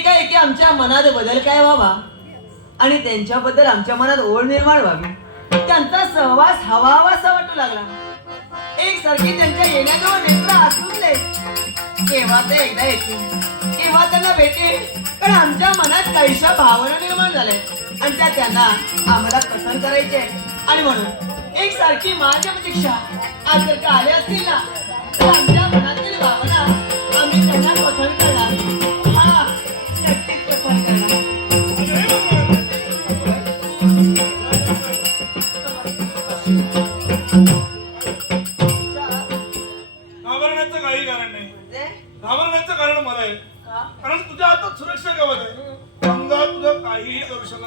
एकाएकी आमच्या मनात बदल काय व्हावा? आणि त्यांच्याबद्दल आमच्या मनात ओढ निर्माण व्हावी. त्यांचा सहवास हवा हवासा वाटू लागला. एक सारखी त्यांच्या येण्याजवळ नेत्र आसुसले केव्हा ते एकदा येतील? केव्हा त्यांना भेटेल? पण आमच्या मनात काहीशा भावना निर्माण झाल्या. आणि त्या त्यांना आम्हाला पसंत करायचे. आणि म्हणून एक सारखी माझ्या प्रतीक्षा आज जर का आले असतील ना तर आमच्या मनातील भावना आम्ही त्यांना पसंत करणार.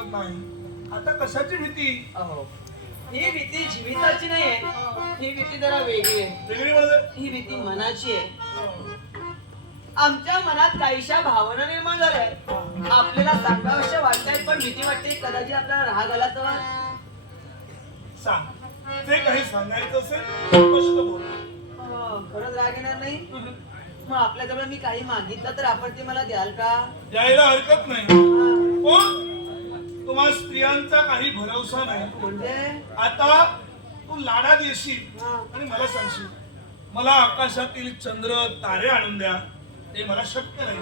शकत नाही. आता कशाची भीती? अहो ही भीती जीविताची नाहीये ही भीती जरा वेगळी आहे. वेगळी म्हणजे? ही भीती मनाची आहे. आमच्या मनात काहीशा भावना निर्माण झाल्या आहेत. आपल्याला सांगावशा वाटतायत पण भीती वाटते कदाचित आपल्याला राग आला तर. सांग. जे काही सांगायचं असेल स्पष्ट बोल. अं, खरंच राग येणार नाही? मग आपल्याजवळ मी काही मागितलं तर आपण ते मला द्याल का? द्यायला हरकत नाही. पण तुम्हाला स्त्रियांचा काही भरवसा नाही. म्हणजे? आता तू लाडात येशील हा. आणि मला सांगशील. मला आकाशातील चंद्र तारे आणून द्या. ते मला शक्य नाही.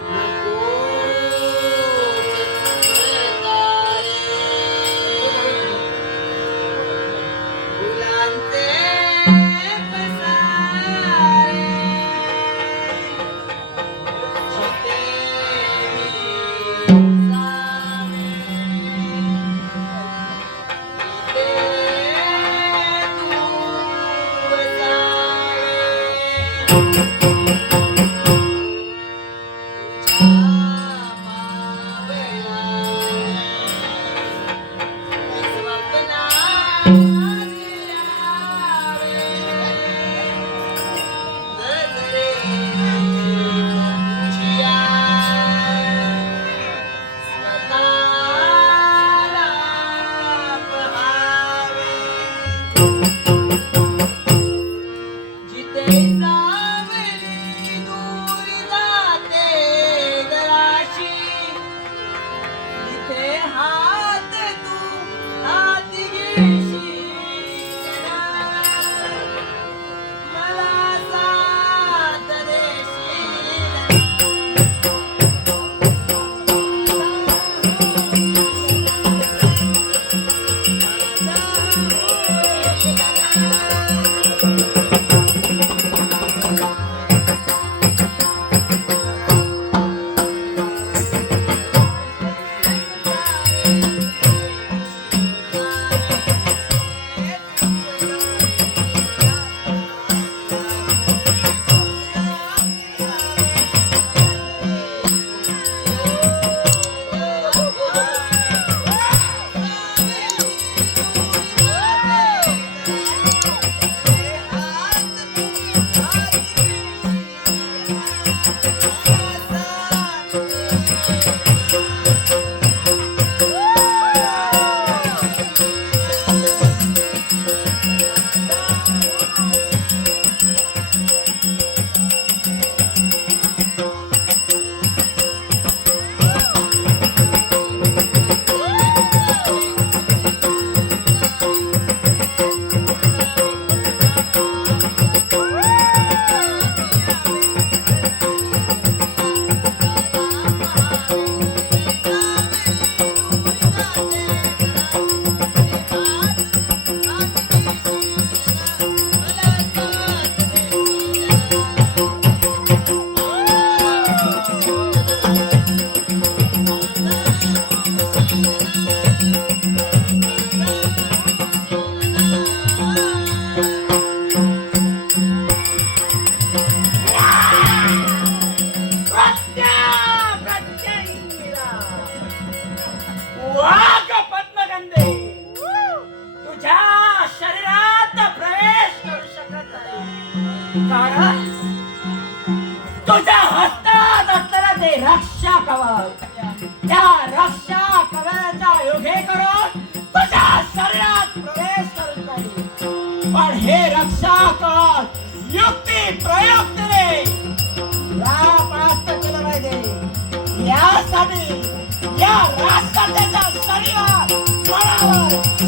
मी या राजकर्त्याच्या शरीरात मनावर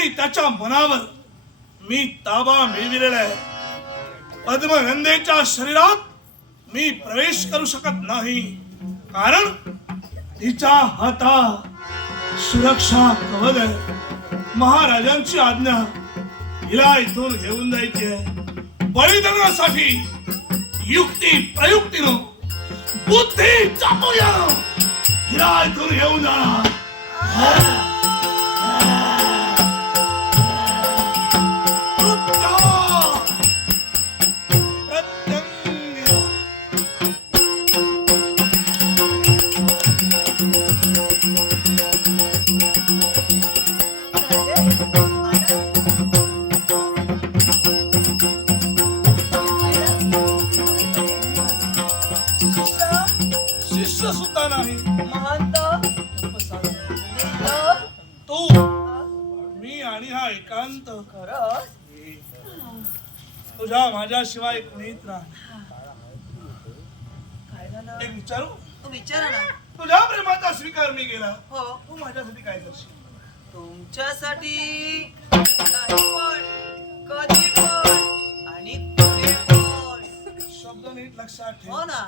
आणि त्याच्या मनावर मी ताबा मिळविलेला आहे. पद्मगंधेच्या शरीरात मी प्रवेश करू शकत नाही. कारण तिच्या हाता सुरक्षा कवच आहे. महाराजांची आज्ञा हिला इथून घेऊन जायची आहे. बलिदानासाठी युक्ती प्रयुक्तीनं बुद्धी चातुर्यानं हिला इथून घेऊन जाणार. हा एकांत तुझ्या माझ्याशिवाय कुणीच नाही. एक विचारू? विचारा ना तुझ्या प्रेमाचा स्वीकार मी केला. हो. तू माझ्यासाठी काय करशील? तुमच्यासाठी पण कधी पण आणि कुठे पण. शब्द नीट लक्षात हो ठेव ना.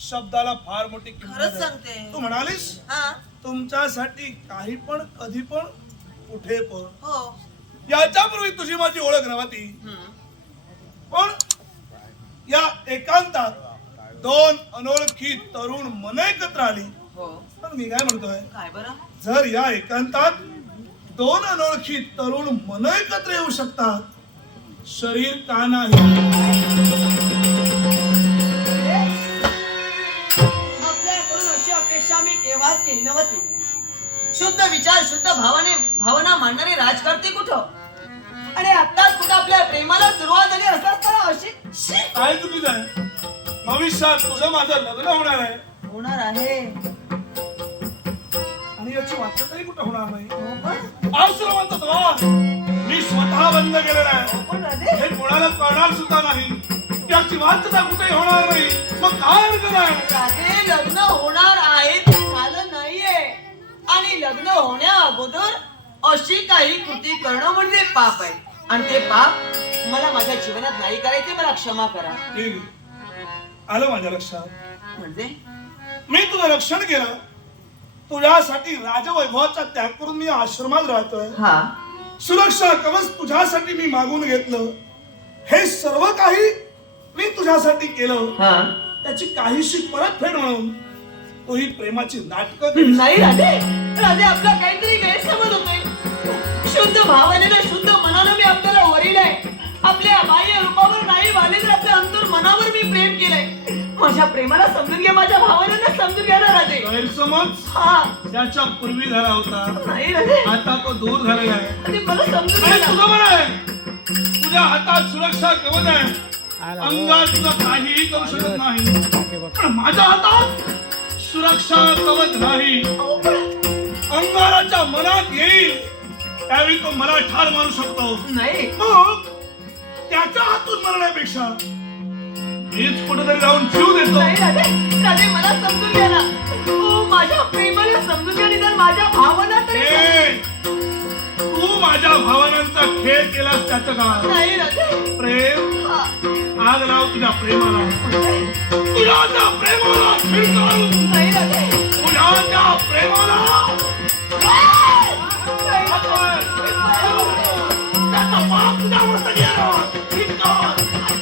शब्दाला फार मोठी किंमत खरंच आहे. सांगते. तू म्हणालीस? हा. तुमच्यासाठी काही पण कधी पण कुठे पण. हो. याच्यापूर्वी तुझी माझी ओळख नव्हती. पण या एकांतात दोन अनोळखी तरुण मन एकत्र आली. हो. पण मी काय म्हणतोय? जर या एकांतात दोन अनोळखी तरुण मन एकत्र येऊ शकतात शरीर का नाही? आपल्याकडून अशी अपेक्षा मी केव्हाच केली नव्हती. शुद्ध विचार शुद्ध भावने भावना मांडणारे राजकारते कुठं? आणि आत्ताच कुठं आपल्या प्रेमाला सुरुवात झाली असं असताना अशी शी! काय चुकीचं आहे भविष्यात तुझं माझं लग्न होणार आहे. होणार आहे. आणि याची वाच्य तरी कुठं होणार नाही? हो पण आश्रमात द्वार. मी स्वतः बंद केलेला आहे. हो पण राधे हे कोणाला कळणार सुद्धा नाही. त्याची वाच्यता कुठे होणार नाही. मग काय अर्थ राधे लग्न होणार आहे. ते आणि लग्न होण्या अगोदर अशी काही कृती करणं म्हणजे पाप आहे. आणि ते पाप मला माझ्या जीवनात नाही करायचे मला क्षमा करा. ठीक आहे. आलं माझ्या लक्षात? म्हणजे? मी तुझं रक्षण केलं. तुझ्यासाठी राजवैभवाचा त्याग करून मी आश्रमात राहतोय. हा. सुरक्षा कवच तुझ्यासाठी मी मागून घेतलं. हे सर्व काही मी तुझ्यासाठी केलं. हा. त्याची काहीशी परतफेड म्हणून. तू ही प्रेमाची नाटकं. नाही राधे. राधे आपला काहीतरी गैरसमज होतोय. शुद्ध भावनेनं शुद्ध मनानं मी आपल्याला वरील आहे आपल्या बाह्य रूपावर नाही वाले तर आपल्या अंतर मनावर मी प्रेम केलंय. माझ्या प्रेमाला समजून घ्या माझ्या भावनेनं समजून घ्या ना राधे. गैरसमज? हा. त्याच्या पूर्वी झाला होता. नाही राधे. आता तो दूर झालेला आहे. आणि मला समजून आणि घ्या तुझं ना. बरं आहे. तुझ्या हातात सुरक्षा कवच आहे. अंगात तुझं काहीही करू शकत नाही. पण माझ्या हातात कवच नाही. अंगाराच्या मनात येईल त्यावेळी तो मला ठार मारू शकतो. नाही. मग त्याच्या हातून मरण्यापेक्षा मीच कुठेतरी जाऊन जीव देतो. नाही राधे राधे मला समजून घ्या ना. हो माझ्या प्रेमाला समजून घ्या निदान माझ्या भावना तरी ए, तू माझ्या भावनांचा खेळ केलास त्याचं का नाही राधे प्रेम? हा. आग लाव तुझ्या प्रेमाला तुझ्या त्या प्रेमाला फिरकावून तुझ्या त्या प्रेमाला त्याचा बाप तुझ्यावर गेला फिरकाव.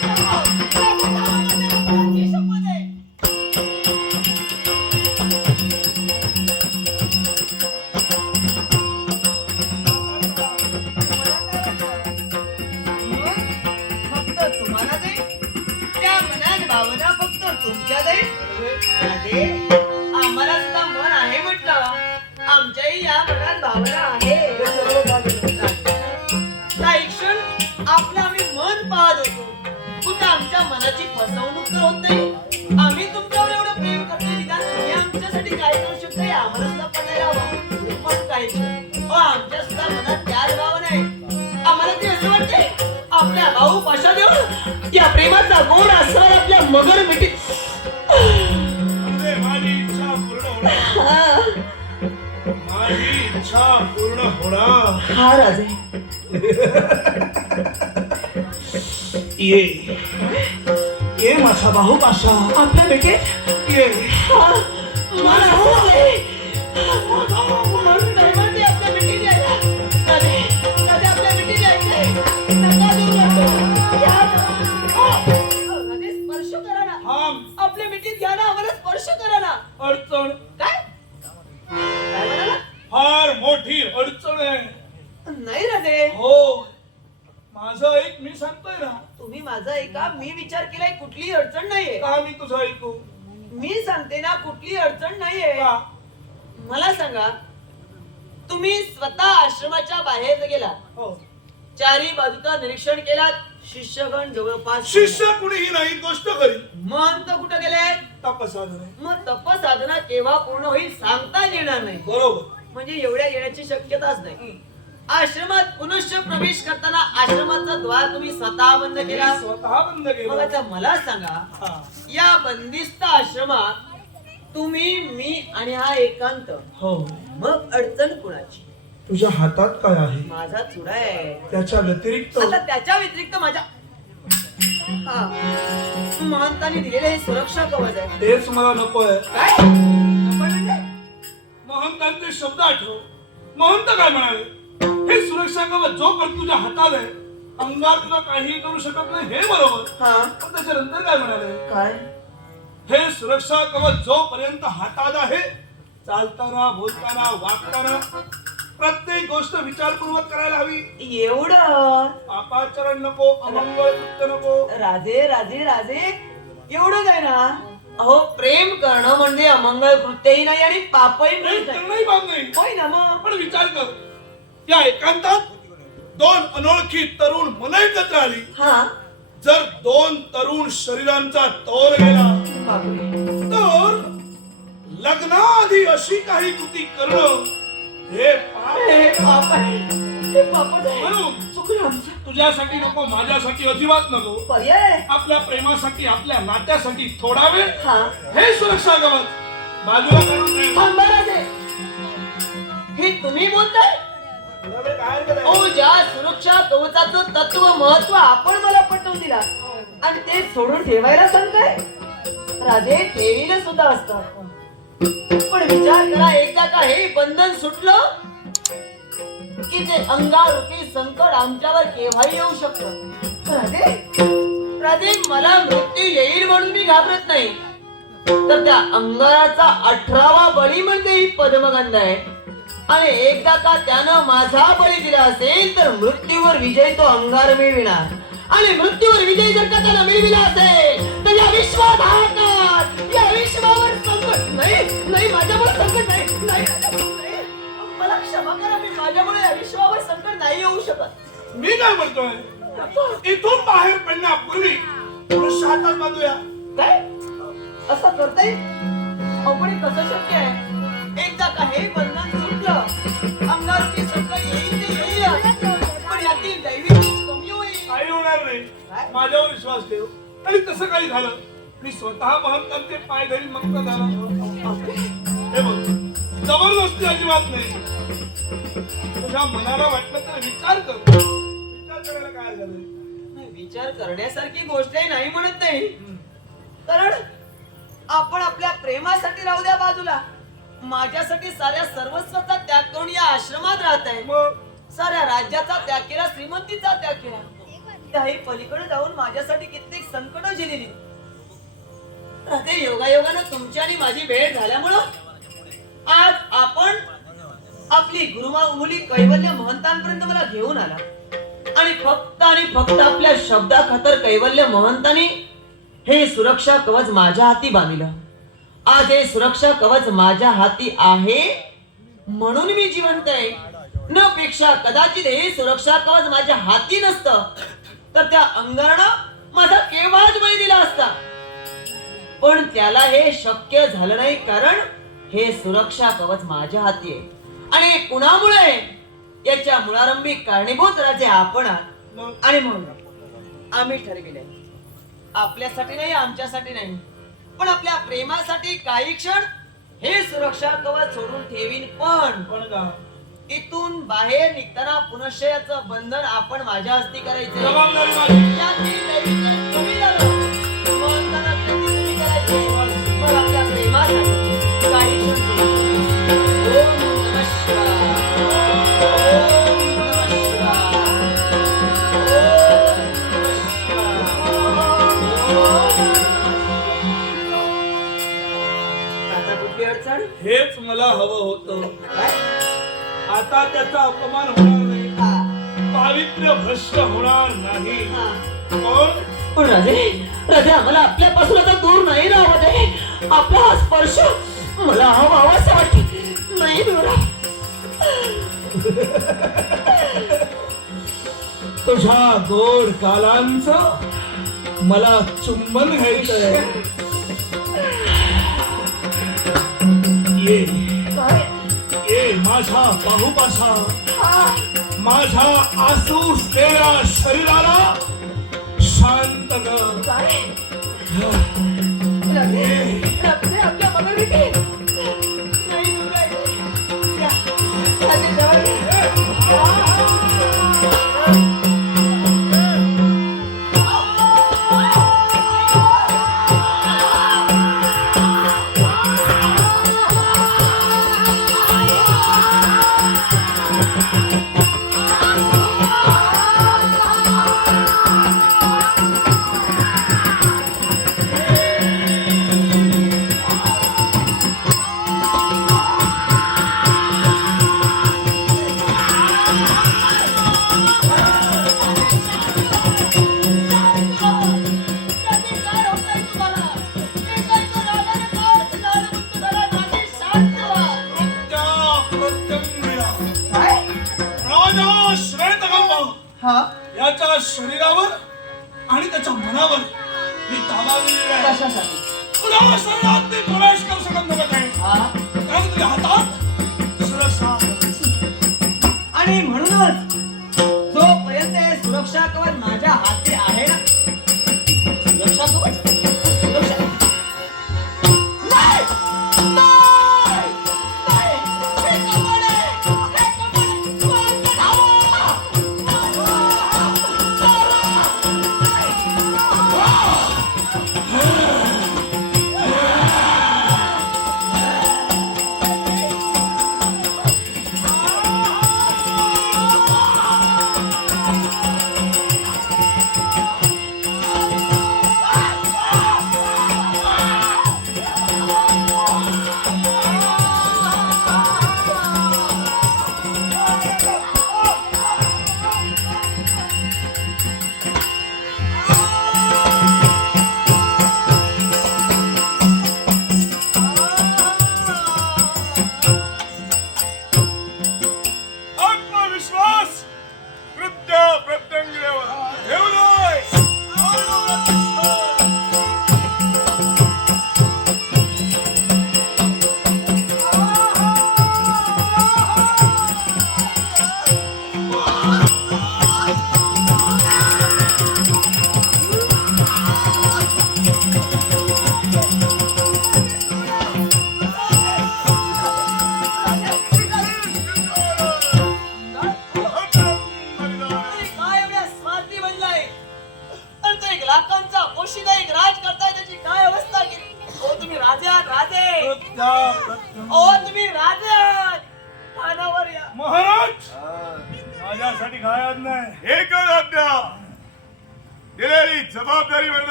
फसवणूक तर होत. नाही आम्ही तुमच्यावर एवढं प्रेम करतोय निदान तुम्ही आमच्यासाठी काय करू शकता हे आम्हाला सुद्धा पटायला हवं. पण काही क्षण अहो, आमच्या सुद्धा मनात त्याच भावना आहे. आम्हाला ते असं वाटतंय आपल्या भाऊ पाशा देऊन या प्रेमाचा गोड आस्वाद आपल्या मगर म्हणजे माझी इच्छा पूर्ण होणार. हा, माझी इच्छा पूर्ण होणार. हा राजे. ये. ये माझा भाऊ पाशा आपल्या मिठीत ये हा, मला माझा ऐका मी विचार केलाय कुठलीही अडचण नाहीये. का मी तुझं ऐकू? मी सांगते ना कुठली अडचण नाहीये. का? मला सांगा तुम्ही स्वतः आश्रमाच्या बाहेर गेला हो. चारी बाजूचं निरीक्षण केलात. शिष्यगण जवळपास शिष्य कुणीही नाही गोष्ट करी. महंत कुठं गेले तपासाधन मग तपसाधना केव्हा पूर्ण होईल सांगता येणार नाही. बरोबर. म्हणजे एवढ्या येण्याची शक्यताच नाही. आश्रमात पुनश्च प्रवेश करताना आश्रमाचा द्वार तुम्ही स्वतः बंद केला? स्वतः बंद मग केलं आता मला सांगा. या बंदिस्त आश्रमात तुम्ही मी आणि हा एकांत हो. मग अडचण कुणाची? तुझ्या हातात काय आहे? माझा चुडा आहे. त्याच्या व्यतिरिक्त आता त्याच्या व्यतिरिक्त माझ्या हा. महंतांनी दिलेले हे सुरक्षा कवच आहे. तेच मला नको आहे काय? आपण म्हणजे? महंतांचे शब्द आठव. महंत काय म्हणाले? हे सुरक्षा कवच जोपर्यंत तुझ्या हातात आहे अंगार तुला काहीही करू शकत नाही हे बरोबर. हा. पण त्याच्यानंतर काय म्हणाले? काय? हे सुरक्षा कवच जोपर्यंत हातात आहे चालताना बोलताना वागताना प्रत्येक गोष्ट विचारपूर्वक करायला हवी. एवढं? पापाचरण नको अमंगळ कृत्य नको. राजे राजे राजे एवढंच आहे ना? अहो प्रेम करणं म्हणजे अमंगळ कृत्यही नाही आणि पापही नाही, करणंही भाग नाही. होय ना मग? पण विचार कर. या एकांतात दोन अनोळखी तरुण मन एकत्र आली. हा. जर दोन तरुण शरीरांचा तोल गेला तर लग्नाआधी अशी काही कृती करणं हे पाप आहे. म्हणून तुझ्यासाठी नको माझ्यासाठी अजिबात नको. आपल्या प्रेमासाठी आपल्या नात्यासाठी थोडा वेळ हा. हे सुरक्षा गवत बाजूला हे तुम्ही बोलताय? हो, ज्या सुरक्षा कवचाचं तत्व महत्त्व आपण मला पटवून दिला आणि ते सोडून ठेवायला सांगताय राजे ठेवीला सुद्धा असत पण विचार करा एकदा का हे बंधन सुटलं की ते अंगारूपी संकट आमच्यावर केव्हाही येऊ शकतं? राजे राजे मला मृत्यू येईल म्हणून मी घाबरत नाही. तर त्या अंगाराचा अठरावा बळी म्हणजे ही पद्मगंध आहे. आणि एकदा का त्यानं माझा बळी दिला असेल तर मृत्यूवर विजय तो अंगार मिळविणार. आणि मृत्यूवर विजय जर का त्याला मिळविला असेल तर या विश्वात हाहाकार या विश्वावर संकट नाही नाही माझ्यामुळे संकट नाही नाही. मला क्षमा करा मी माझ्यामुळे या विश्वावर संकट नाही येऊ शकत. मी काय म्हणतोय? इथून बाहेर पडण्यापूर्वी पुरुष हातात बांधूया. काय? असं करता येईल पण कसं शक्य आहे? एकदा का हे बंधन नाही? माझ्यावर विश्वास ठेव. आणि तसं काही झालं मी स्वतः महंतांचे पाय धरी मग झाला. हे बघ जबरदस्ती अजिबात नाही. तुझ्या मनाला वाटलं तर विचार कर. विचार करायला काय झालं विचार करण्यासारखी गोष्ट नाही म्हणत नाही. कारण आपण आपल्या प्रेमासाठी राहू द्या बाजूला. माझ्यासाठी साऱ्या सर्वस्वाचा त्याग करून या आश्रमात राहत आहे साऱ्या राज्याचा त्याग केला श्रीमंतीचा त्याग केला. त्याही पलीकडे जाऊन माझ्यासाठी कित्येक संकट झेलेली. ते योगायोगानं तुमची आणि माझी भेट झाल्यामुळं आज आपण आपली गुरुमा मुली कैवल्य महंतांपर्यंत मला घेऊन आला. आणि फक्त आणि फक्त आपल्या शब्दा खातर कैवल्य महंतांनी हे सुरक्षा कवच माझ्या हाती बांधिलं. आज हे सुरक्षा कवच माझ्या हाती आहे म्हणून मी जिवंत आहे. न पेक्षा कदाचित हे सुरक्षा कवच माझ्या हाती नसतं. तर त्या अंगरण माझा केव्हाच बळी दिला असता. पण त्याला हे शक्य झालं नाही कारण हे सुरक्षा कवच माझ्या हाती आहे. आणि कुणामुळे? याच्या मुळारंभी कारणीभूत राजे आपण आहात. आणि म्हणून आम्ही ठरविले. आपल्यासाठी नाही आमच्यासाठी नाही. पण आपल्या प्रेमासाठी काही क्षण हे सुरक्षा कवच सोडून ठेवीन पण. पण का इथून बाहेर निघताना पुनश्चयाचं बंधन आपण माझ्या हस्ती करायचे हेच मला हवं होतं. आता त्याचा अपमान होणार नाही. पावित्र्य भ्रष्ट होणार नाही. पण राजे राजे आम्हाला आपल्यापासून आता दूर नाही राहावं दे आपला हा स्पर्श मला हवा हवासा वाटते. नाही तुझ्या गोड कालांचं मला चुंबन घ्यायचंय. ये. माझ्या बाहुपाशा माझ्या आसूसलेल्या शरीराला शांत कर.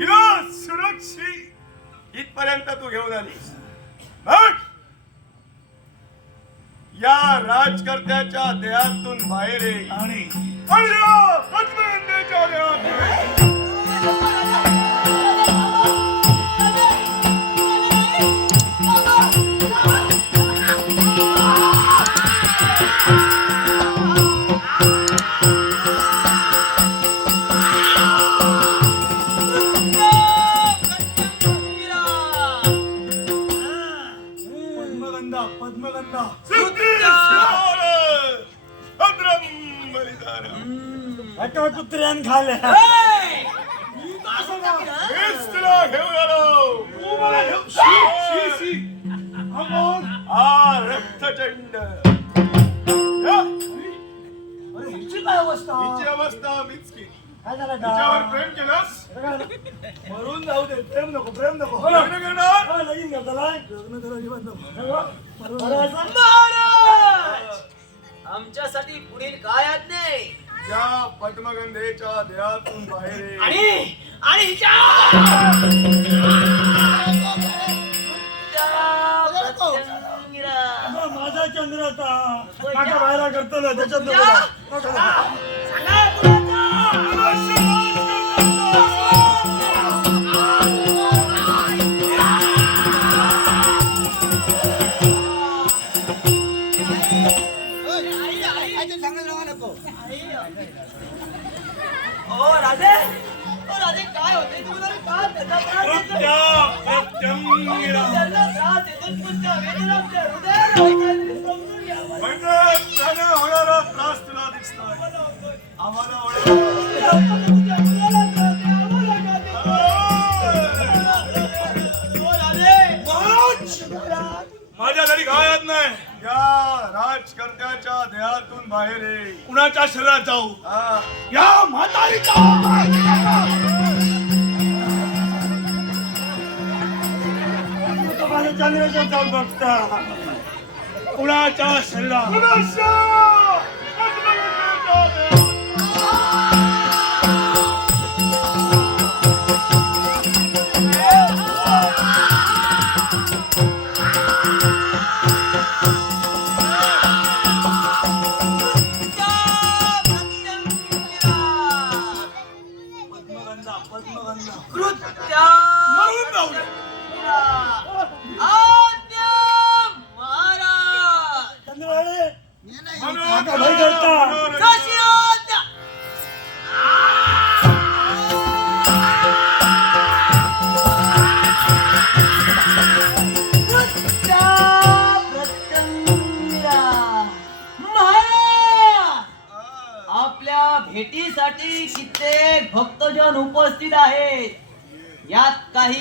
हिला सुरक्षित इथपर्यंत तू घेऊन आलीस. बघ या राजकर्त्याच्या देहातून बाहेर ये. आणि या देहात ये. सीताराम हटव कुत्र्यान खाल्ल्या हेच तुला घेऊन आलो हा रक्तचंड हिची काय अवस्था हिची अवस्था मीच की काय झालं तिच्यावर प्रेम केलंस मरून जाऊ दे प्रेम नको प्रेम नको लग्न करणार हा, लगीन लग्न तर अजिबात नको. महाराज आमच्यासाठी पुढील काय आज्ञा आहे त्या पद्मगंधेच्या देहातून बाहेर ये. आणि आणि हिच्या माझा चंद्र होता काका बाहेर करतो ना त्याच्यात ओ राधे ओ राधे काय होते तुम्हाला का त्याचा त्रास देतोय? त्या प्रत्यंगिरा. त्यांना त्रास देतो तुमच्या वेदना आमच्या हृदयाला ऐकायला समजून घ्या. म्हणजे त्याने होणारा त्रास तुला दिसतोय आम्हाला होणारा तुमच्या हृदयाला त्रास द्या, आम्हाला माझ्या घरी घायात नाही. या राजकर्त्याच्या देहातून बाहेर ये. कुणाच्या शरीरात जाऊ? हा, या म्हातारीचा! जाऊन बघता. कुणाच्या शरीरात?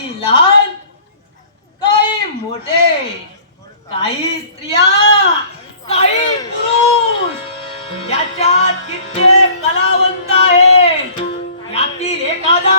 काही लहान काही मोठे काही स्त्रिया काही पुरुष. याच्यात कित्येक कलावंत आहेत. यातील एखादा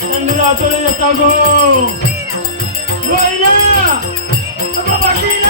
Congratulations, Tago! Right now! I'm a machine!